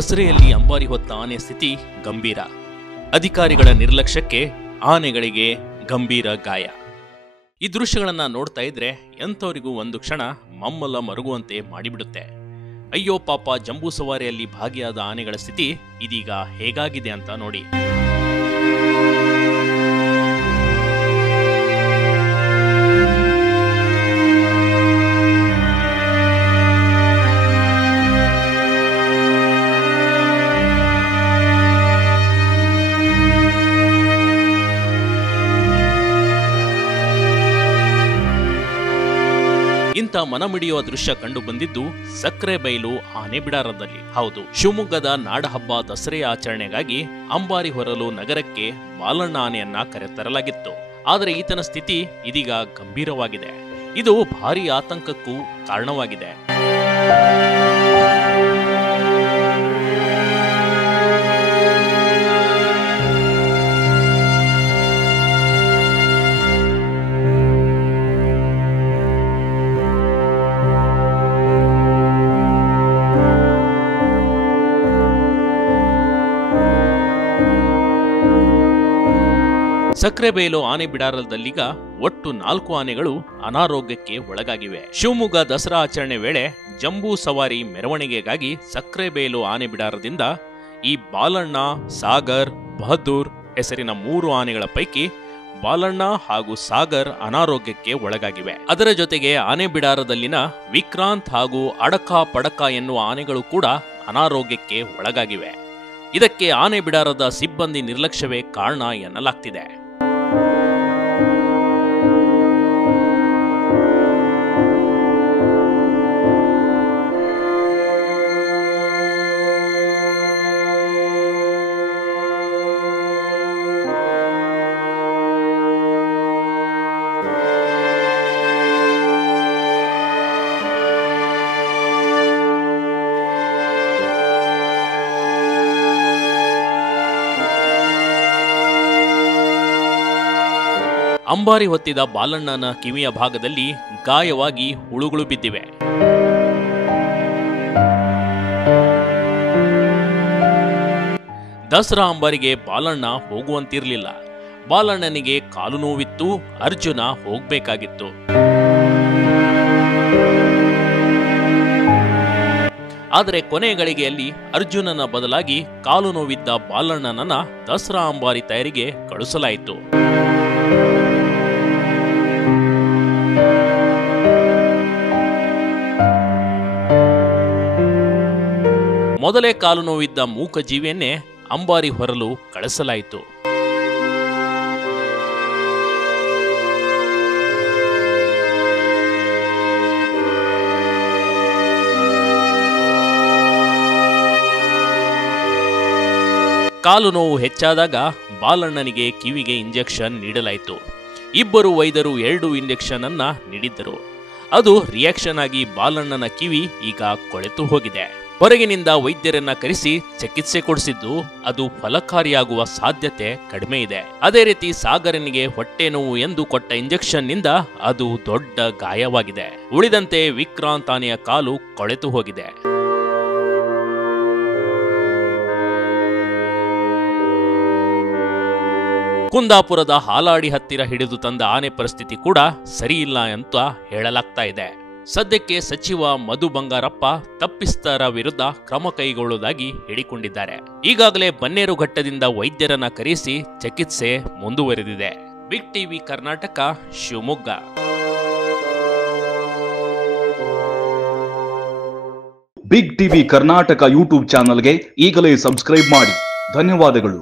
ದಸರೆಯಲ್ಲಿ ಅಂಬಾರಿ ಹೊತ್ತ ಆನೆ ಸ್ಥಿತಿ ಗಂಭೀರ. ಅಧಿಕಾರಿಗಳ ನಿರ್ಲಕ್ಷ್ಯಕ್ಕೆ ಆನೆಗಳಿಗೆ ಗಂಭೀರ ಗಾಯ. ಈ ದೃಶ್ಯಗಳನ್ನ ನೋಡ್ತಾ ಇದ್ರೆ ಎಂಥವರಿಗೂ ಒಂದು ಕ್ಷಣ ಮಮ್ಮಲ ಮರುಗುವಂತೆ ಮಾಡಿಬಿಡುತ್ತೆ. ಅಯ್ಯೋ ಪಾಪ, ಜಂಬೂ ಸವಾರಿಯಲ್ಲಿ ಭಾಗಿಯಾದ ಆನೆಗಳ ಸ್ಥಿತಿ ಇದೀಗ ಹೇಗಾಗಿದೆ ಅಂತ ನೋಡಿ. ಇಂಥ ಮನಮಿಡಿಯುವ ದೃಶ್ಯ ಕಂಡು ಬಂದಿದ್ದು ಸಕ್ರೆಬೈಲು ಆನೆ ಬಿಡಾರದಲ್ಲಿ. ಹೌದು, ಶಿವಮೊಗ್ಗದ ನಾಡಹಬ್ಬ ದಸರೆಯ ಆಚರಣೆಗಾಗಿ ಅಂಬಾರಿ ಹೊರಲು ನಗರಕ್ಕೆ ಬಾಲಣ್ಣ ಆನೆಯನ್ನ ಕರೆತರಲಾಗಿತ್ತು. ಆದರೆ ಈತನ ಸ್ಥಿತಿ ಇದೀಗ ಗಂಭೀರವಾಗಿದೆ. ಇದು ಭಾರೀ ಆತಂಕಕ್ಕೂ ಕಾರಣವಾಗಿದೆ. ಸಕ್ರೆಬೈಲು ಆನೆ ಬಿಡಾರದಲ್ಲೀಗ ಒಟ್ಟು 4 ಆನೆಗಳು ಅನಾರೋಗ್ಯಕ್ಕೆ ಒಳಗಾಗಿವೆ. ಶಿವಮೊಗ್ಗ ದಸರಾ ಆಚರಣೆ ವೇಳೆ ಜಂಬೂ ಸವಾರಿ ಮೆರವಣಿಗೆಗಾಗಿ ಸಕ್ರೆಬೈಲು ಆನೆ ಬಿಡಾರದಿಂದ ಈ ಬಾಲಣ್ಣ, ಸಾಗರ್, ಬಹದ್ದೂರ್ ಹೆಸರಿನ 3 ಆನೆಗಳ ಪೈಕಿ ಬಾಲಣ್ಣ ಹಾಗೂ ಸಾಗರ್ ಅನಾರೋಗ್ಯಕ್ಕೆ ಒಳಗಾಗಿವೆ. ಅದರ ಜೊತೆಗೆ ಆನೆ ಬಿಡಾರದಲ್ಲಿನ ವಿಕ್ರಾಂತ್ ಹಾಗೂ ಅಡಕ ಪಡಕ ಎನ್ನುವ ಆನೆಗಳು ಕೂಡ ಅನಾರೋಗ್ಯಕ್ಕೆ ಒಳಗಾಗಿವೆ. ಇದಕ್ಕೆ ಆನೆ ಬಿಡಾರದ ಸಿಬ್ಬಂದಿ ನಿರ್ಲಕ್ಷ್ಯವೇ ಕಾರಣ ಎನ್ನಲಾಗ್ತಿದೆ. ಅಂಬಾರಿ ಹೊತ್ತಿದ ಬಾಲಣ್ಣನ ಕಿವಿಯ ಭಾಗದಲ್ಲಿ ಗಾಯವಾಗಿ ಹುಳುಗಳು ಬಿದ್ದಿವೆ. ದಸರಾ ಅಂಬಾರಿಗೆ ಬಾಲಣ್ಣ ಹೋಗುವಂತಿರ್ಲಿಲ್ಲ. ಬಾಲಣ್ಣನಿಗೆ ಕಾಲು ನೋವಿತ್ತು, ಅರ್ಜುನ ಹೋಗ್ಬೇಕಾಗಿತ್ತು. ಆದರೆ ಕೊನೆ ಗಳಿಗೆಯಲ್ಲಿ ಅರ್ಜುನನ ಬದಲಾಗಿ ಕಾಲು ನೋವಿದ್ದ ಬಾಲಣ್ಣನನ್ನ ದಸರಾ ಅಂಬಾರಿ ತಯಾರಿಗೆ ಕಳುಹಿಸಲಾಯಿತು. ಮೊದಲೇ ಕಾಲು ನೋವಿದ್ದ ಮೂಕ ಜೀವಿಯನ್ನೇ ಅಂಬಾರಿ ಹೊರಲು ಕಳಿಸಲಾಯಿತು. ಕಾಲು ನೋವು ಹೆಚ್ಚಾದಾಗ ಬಾಲಣ್ಣನಿಗೆ ಕಿವಿಗೆ ಇಂಜೆಕ್ಷನ್ ನೀಡಲಾಯಿತು. ಇಬ್ಬರು ವೈದ್ಯರು 2 ಇಂಜೆಕ್ಷನ್ ಅನ್ನ ನೀಡಿದ್ದರು. ಅದು ರಿಯಾಕ್ಷನ್ ಆಗಿ ಬಾಲಣ್ಣನ ಕಿವಿ ಈಗ ಕೊಳೆತು ಹೋಗಿದೆ. ಹೊರಗಿನಿಂದ ವೈದ್ಯರನ್ನ ಕರೆಸಿ ಚಿಕಿತ್ಸೆ ಕೊಡಿಸಿದ್ದು ಅದು ಫಲಕಾರಿಯಾಗುವ ಸಾಧ್ಯತೆ ಕಡಿಮೆ ಇದೆ. ಅದೇ ರೀತಿ ಸಾಗರನಿಗೆ ಹೊಟ್ಟೆ ನೋವು ಎಂದು ಕೊಟ್ಟ ಇಂಜೆಕ್ಷನ್ ನಿಂದ ಅದು ದೊಡ್ಡ ಗಾಯವಾಗಿದೆ. ಉಳಿದಂತೆ ವಿಕ್ರಾಂತ್ ಆನೆಯ ಕಾಲು ಕೊಳೆತು ಹೋಗಿದೆ. ಕುಂದಾಪುರದ ಹಾಲಾಡಿ ಹತ್ತಿರ ಹಿಡಿದು ತಂದ ಆನೆ ಪರಿಸ್ಥಿತಿ ಕೂಡ ಸರಿಯಿಲ್ಲ ಅಂತ ಹೇಳಲಾಗ್ತಾ ಇದೆ. ಸದ್ಯಕ್ಕೆ ಸಚಿವ ಮಧು ಬಂಗಾರಪ್ಪ ತಪ್ಪಿಸ್ಥರ ವಿರುದ್ಧ ಕ್ರಮ ಕೈಗೊಳ್ಳುವುದಾಗಿ ಹೇಳಿಕೊಂಡಿದ್ದಾರೆ. ಈಗಾಗಲೇ ಬನ್ನೇರುಘಟ್ಟದಿಂದ ವೈದ್ಯರನ್ನ ಕರೆಸಿ ಚಿಕಿತ್ಸೆ ಮುಂದುವರೆದಿದೆ. Big TV Karnataka, Shivamogga. Big TV Karnataka YouTube ಚಾನಲ್ಗೆ ಈಗಲೇ ಸಬ್ಸ್ಕ್ರೈಬ್ ಮಾಡಿ. ಧನ್ಯವಾದಗಳು.